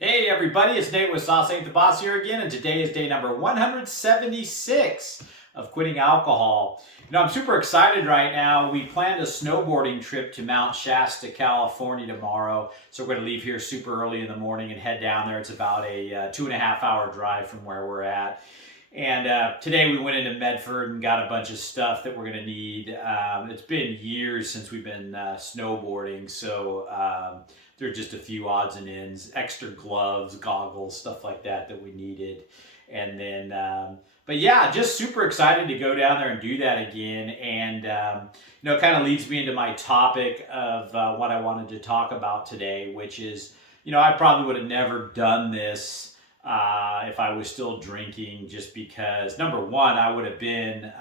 Hey everybody, it's Nate with Sauce Ain't the Boss here again, and today is day number 176 of quitting alcohol. I'm super excited right now. We planned a snowboarding trip to Mount Shasta, California tomorrow. So we're going to leave here super early in the morning and head down there. It's about a 2.5 hour drive from where we're at. And today we went into Medford and got a bunch of stuff that we're going to need. It's been years since we've been snowboarding, so there are just a few odds and ends, extra gloves, goggles, stuff like that we needed. And then, but yeah, just super excited to go down there and do that again. And, it kind of leads me into my topic of what I wanted to talk about today, which is, I probably would have never done this if I was still drinking, just because number one, I would have been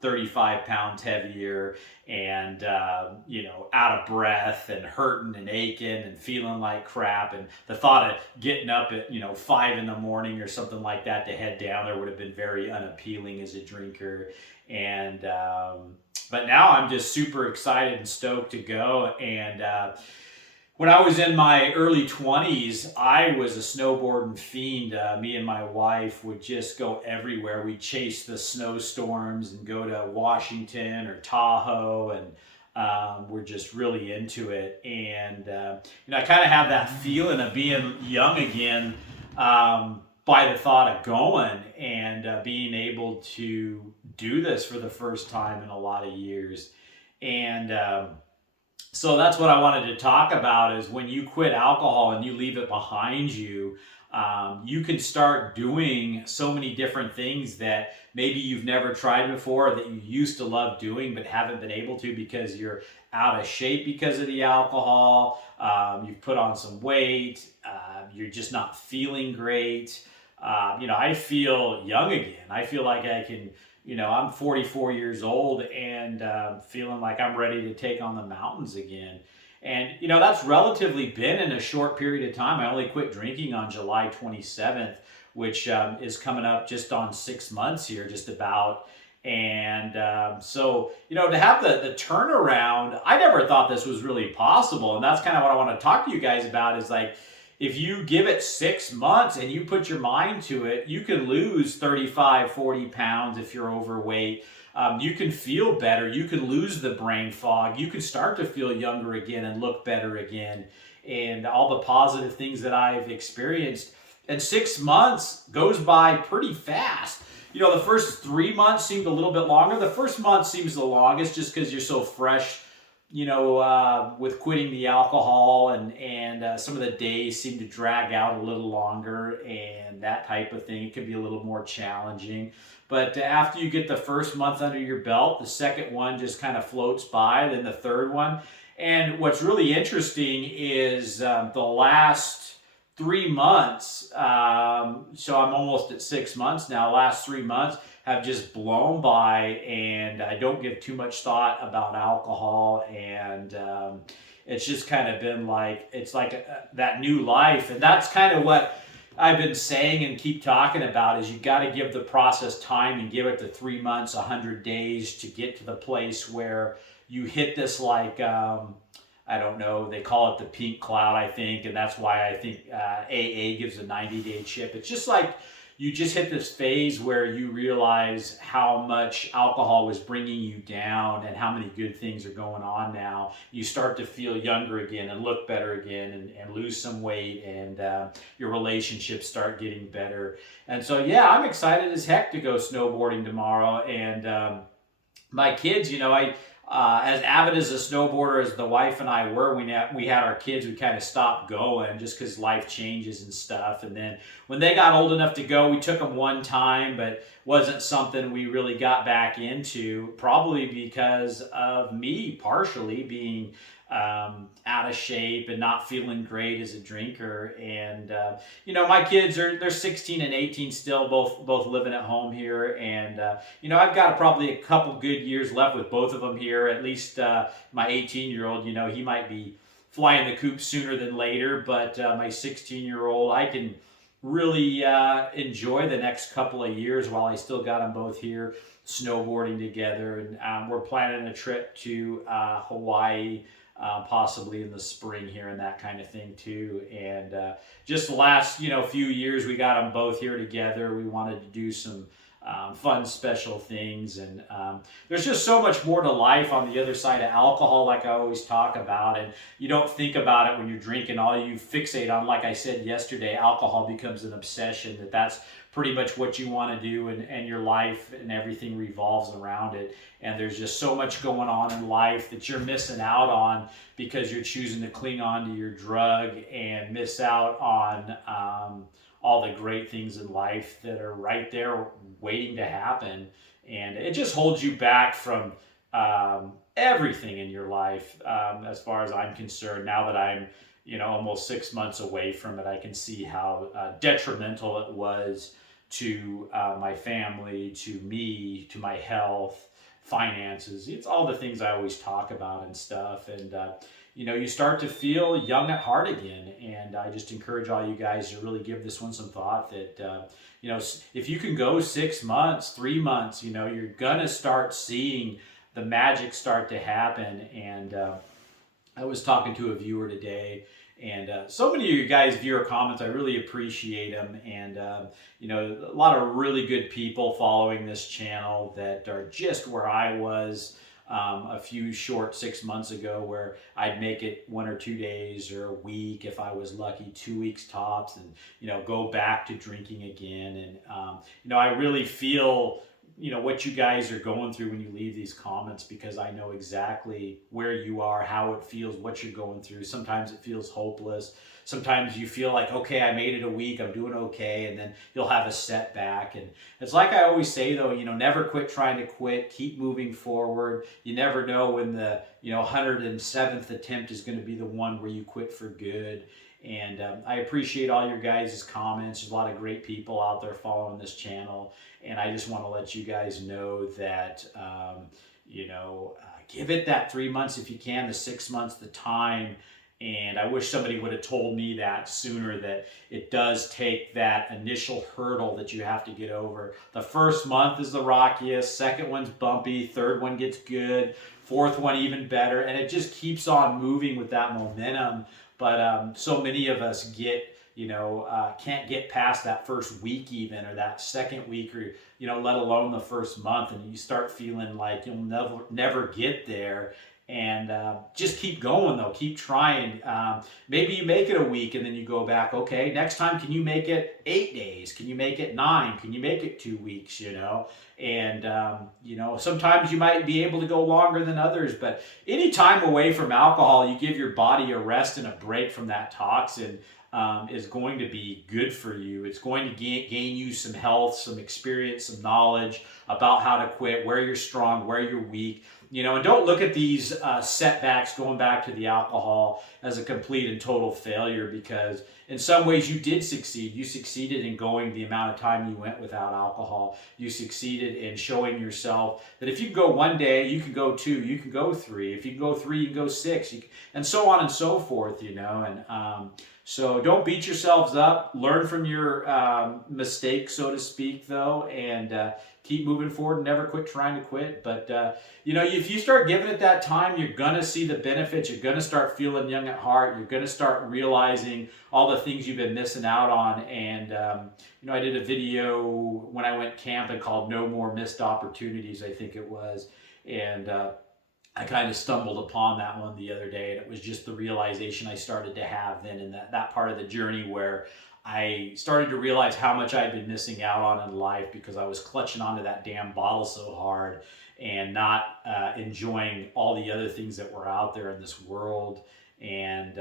35 pounds heavier and out of breath and hurting and aching and feeling like crap, and the thought of getting up at 5 in the morning or something like that to head down there would have been very unappealing as a drinker. And but now I'm just super excited and stoked to go. And when I was in my early 20s, I was a snowboarding fiend. Me and my wife would just go everywhere. We'd chase the snowstorms and go to Washington or Tahoe, and we're just really into it. And I kind of have that feeling of being young again, by the thought of going and being able to do this for the first time in a lot of years. And so that's what I wanted to talk about, is when you quit alcohol and you leave it behind you, you can start doing so many different things that maybe you've never tried before, that you used to love doing but haven't been able to because you're out of shape because of the alcohol. You've put on some weight. You're just not feeling great. I feel young again. I feel like I can. I'm 44 years old and feeling like I'm ready to take on the mountains again. And, that's relatively been in a short period of time. I only quit drinking on July 27th, which is coming up just on 6 months here, just about. And so, to have the turnaround, I never thought this was really possible. And that's kind of what I want to talk to you guys about, is like, if you give it 6 months and you put your mind to it, you can lose 35, 40 pounds if you're overweight. You can feel better. You can lose the brain fog. You can start to feel younger again and look better again. And all the positive things that I've experienced. And 6 months goes by pretty fast. The first 3 months seemed a little bit longer. The first month seems the longest just because you're so fresh, with quitting the alcohol, and some of the days seem to drag out a little longer and that type of thing. It could be a little more challenging. But after you get the first month under your belt, the second one just kind of floats by, then the third one. And what's really interesting is the last 3 months, so I'm almost at 6 months now, last 3 months have just blown by, and I don't give too much thought about alcohol. And it's just kind of been like, it's like that new life. And that's kind of what I've been saying and keep talking about, is you got to give the process time and give it the 3 months, 100 days to get to the place where you hit this, like, I don't know, they call it the pink cloud, I think, and that's why I think AA gives a 90-day chip. It's just like you just hit this phase where you realize how much alcohol was bringing you down and how many good things are going on now. You start to feel younger again and look better again, and lose some weight, and your relationships start getting better. And so, yeah, I'm excited as heck to go snowboarding tomorrow. And my kids, as avid as a snowboarder as the wife and I were, we had our kids, we kind of stopped going just because life changes and stuff. And then when they got old enough to go, we took them one time, but wasn't something we really got back into, probably because of me partially being out of shape and not feeling great as a drinker. And my kids they're 16 and 18 still, both living at home here. And I've got probably a couple good years left with both of them here. At least my 18-year-old, he might be flying the coop sooner than later, but my 16-year-old, I can really enjoy the next couple of years while I still got them both here snowboarding together. And we're planning a trip to Hawaii possibly in the spring here and that kind of thing too. And just the last few years, we got them both here together. We wanted to do some fun special things, and there's just so much more to life on the other side of alcohol, like I always talk about. And you don't think about it when you're drinking. All you fixate on, like I said yesterday, alcohol becomes an obsession. That's pretty much what you want to do, and your life and everything revolves around it. And there's just so much going on in life that you're missing out on because you're choosing to cling on to your drug and miss out on all the great things in life that are right there waiting to happen. And it just holds you back from everything in your life, as far as I'm concerned. Now that I'm almost 6 months away from it, I can see how detrimental it was to my family, to me, to my health, finances. It's all the things I always talk about and stuff. And you start to feel young at heart again. And I just encourage all you guys to really give this one some thought, that if you can go 6 months, 3 months, you're gonna start seeing the magic start to happen. And I was talking to a viewer today, and so many of you guys' viewer comments, I really appreciate them. And a lot of really good people following this channel that are just where I was a few short 6 months ago, where I'd make it 1 or 2 days or a week, if I was lucky, 2 weeks tops, and go back to drinking again. And I really feel what you guys are going through when you leave these comments, because I know exactly where you are, how it feels, what you're going through. Sometimes it feels hopeless. Sometimes you feel like, okay, I made it a week, I'm doing okay, and then you'll have a setback. And it's like I always say, though, never quit trying to quit. Keep moving forward. You never know when the 107th attempt is going to be the one where you quit for good. And I appreciate all your guys' comments. There's a lot of great people out there following this channel. And I just want to let you guys know that, give it that 3 months if you can, the 6 months, the time. And I wish somebody would have told me that sooner, that it does take that initial hurdle that you have to get over. The first month is the rockiest, second one's bumpy, third one gets good, fourth one even better. And it just keeps on moving with that momentum. But so many of us can't get past that first week even, or that second week, or let alone the first month, and you start feeling like you'll never get there. And just keep going, though. Keep trying. Maybe you make it a week and then you go back. Okay, next time, can you make it 8 days? Can you make it 9? Can you make it 2 weeks? And sometimes you might be able to go longer than others. But any time away from alcohol, you give your body a rest and a break from that toxin, is going to be good for you. It's going to gain you some health, some experience, some knowledge about how to quit, where you're strong, where you're weak. And don't look at these setbacks going back to the alcohol as a complete and total failure, because in some ways you did succeed. You succeeded in going the amount of time you went without alcohol. You succeeded in showing yourself that if you can go 1 day, you can go 2, you can go 3. If you can go 3, you can go 6, and so on and so forth, And so don't beat yourselves up. Learn from your mistakes, so to speak, though, and keep moving forward and never quit trying to quit. But, if you start giving it that time, you're going to see the benefits. You're going to start feeling young at heart. You're going to start realizing all the things you've been missing out on. And, I did a video when I went camping called No More Missed Opportunities, I think it was. And I kind of stumbled upon that one the other day, and it was just the realization I started to have then in that part of the journey, where I started to realize how much I'd been missing out on in life because I was clutching onto that damn bottle so hard and not enjoying all the other things that were out there in this world. And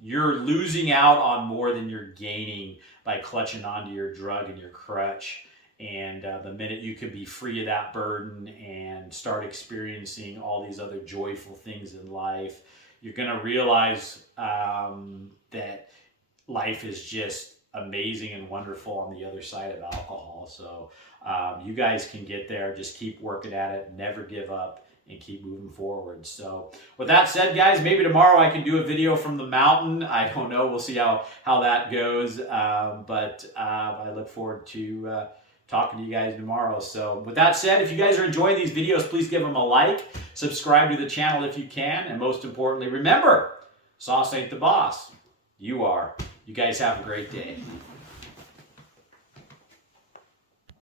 you're losing out on more than you're gaining by clutching onto your drug and your crutch. And the minute you can be free of that burden and start experiencing all these other joyful things in life, you're going to realize that life is just amazing and wonderful on the other side of alcohol. So you guys can get there. Just keep working at it. Never give up. And keep moving forward. So with that said, guys, maybe tomorrow I can do a video from the mountain. I don't know. We'll see how that goes. But I look forward to talking to you guys tomorrow. So with that said, if you guys are enjoying these videos, please give them a like, subscribe to the channel if you can, and most importantly, remember, sauce ain't the boss. You are. You guys have a great day.